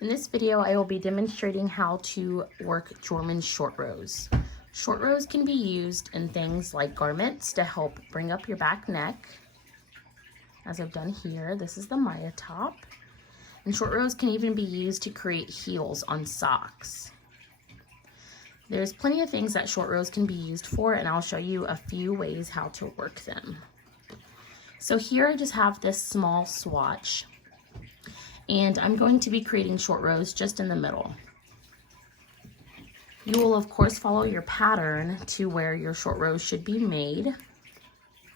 In this video, I will be demonstrating how to work Jorman short rows. Short rows can be used in things like garments to help bring up your back neck, as I've done here. This is the Maya top. And short rows can even be used to create heels on socks. There's plenty of things that short rows can be used for, and I'll show you a few ways how to work them. So here I just have this small swatch, and I'm going to be creating short rows just in the middle. You will of course follow your pattern to where your short rows should be made,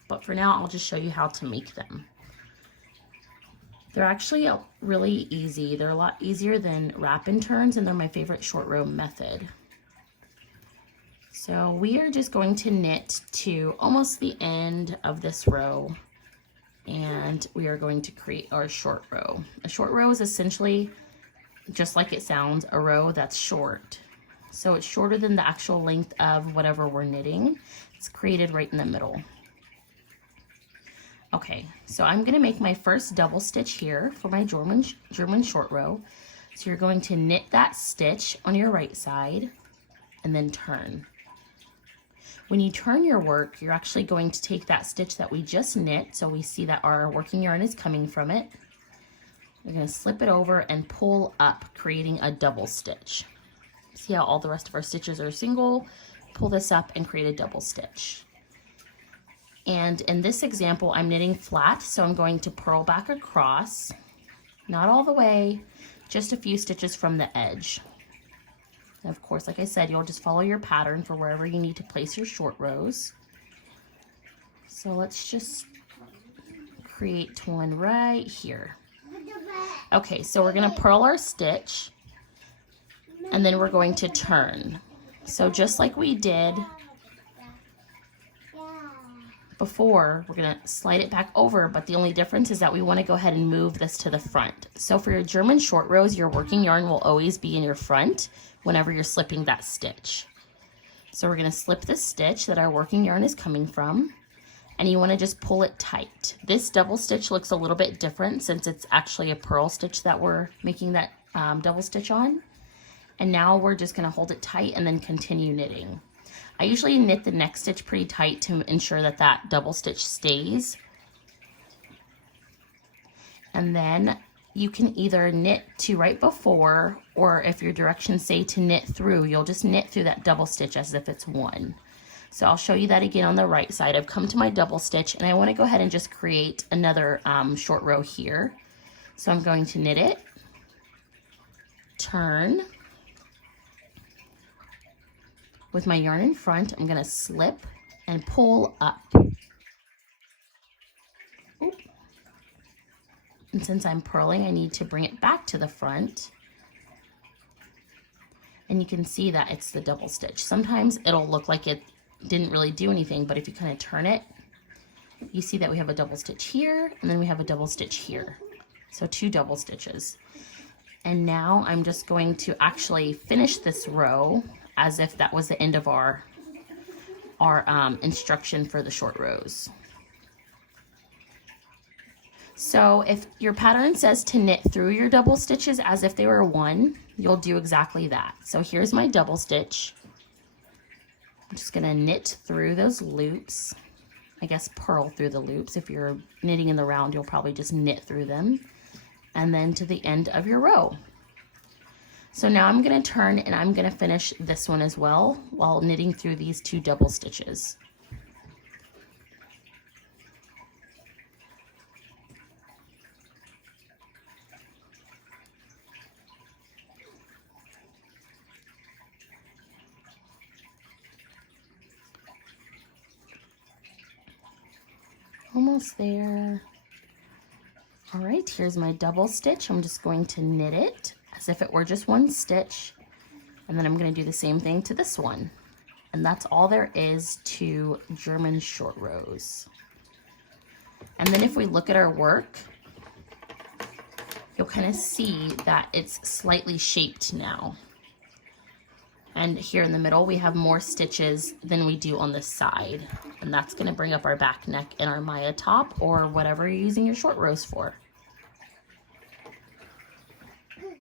but for now I'll just show you how to make them. They're actually really easy. They're a lot easier than wrap and turns, and they're my favorite short row method. So we are just going to knit to almost the end of this row, and we are going to create our short row. A short row is essentially, just like it sounds, a row that's short. So it's shorter than the actual length of whatever we're knitting. It's created right in the middle. Okay, so I'm gonna make my first double stitch here for my German short row. So you're going to knit that stitch on your right side and then turn. When you turn your work, you're actually going to take that stitch that we just knit, so we see that our working yarn is coming from it. We're gonna slip it over and pull up, creating a double stitch. See how all the rest of our stitches are single? Pull this up and create a double stitch. And in this example, I'm knitting flat, so I'm going to purl back across, not all the way, just a few stitches from the edge. And of course, like I said, you'll just follow your pattern for wherever you need to place your short rows. So let's just create one right here. Okay, so we're gonna purl our stitch, and then we're going to turn. So just like we did before, we're gonna slide it back over, but the only difference is that we wanna go ahead and move this to the front. So for your German short rows, your working yarn will always be in your front whenever you're slipping that stitch. So we're gonna slip the stitch that our working yarn is coming from, and you wanna just pull it tight. This double stitch looks a little bit different since it's actually a purl stitch that we're making that double stitch on. And now we're just gonna hold it tight and then continue knitting. I usually knit the next stitch pretty tight to ensure that that double stitch stays. And then you can either knit to right before, or if your directions say to knit through, you'll just knit through that double stitch as if it's one. So I'll show you that again on the right side. I've come to my double stitch, and I want to go ahead and just create another short row here. So I'm going to knit it, turn. With my yarn in front, I'm gonna slip and pull up. Oop. And since I'm purling, I need to bring it back to the front. And you can see that it's the double stitch. Sometimes it'll look like it didn't really do anything, but if you kind of turn it, you see that we have a double stitch here, and then we have a double stitch here. So two double stitches. And now I'm just going to actually finish this row as if that was the end of our instruction for the short rows. So if your pattern says to knit through your double stitches as if they were one, you'll do exactly that. So here's my double stitch. I'm just gonna knit through those loops. I guess purl through the loops. If you're knitting in the round, you'll probably just knit through them. And then to the end of your row. So now I'm gonna turn and I'm gonna finish this one as well while knitting through these two double stitches. Almost there. All right, here's my double stitch. I'm just going to knit it as if it were just one stitch, and then I'm going to do the same thing to this one. And that's all there is to German short rows. And then if we look at our work, you'll kind of see that it's slightly shaped now. And here in the middle, we have more stitches than we do on this side. And that's gonna bring up our back neck in our Maya top or whatever you're using your short rows for.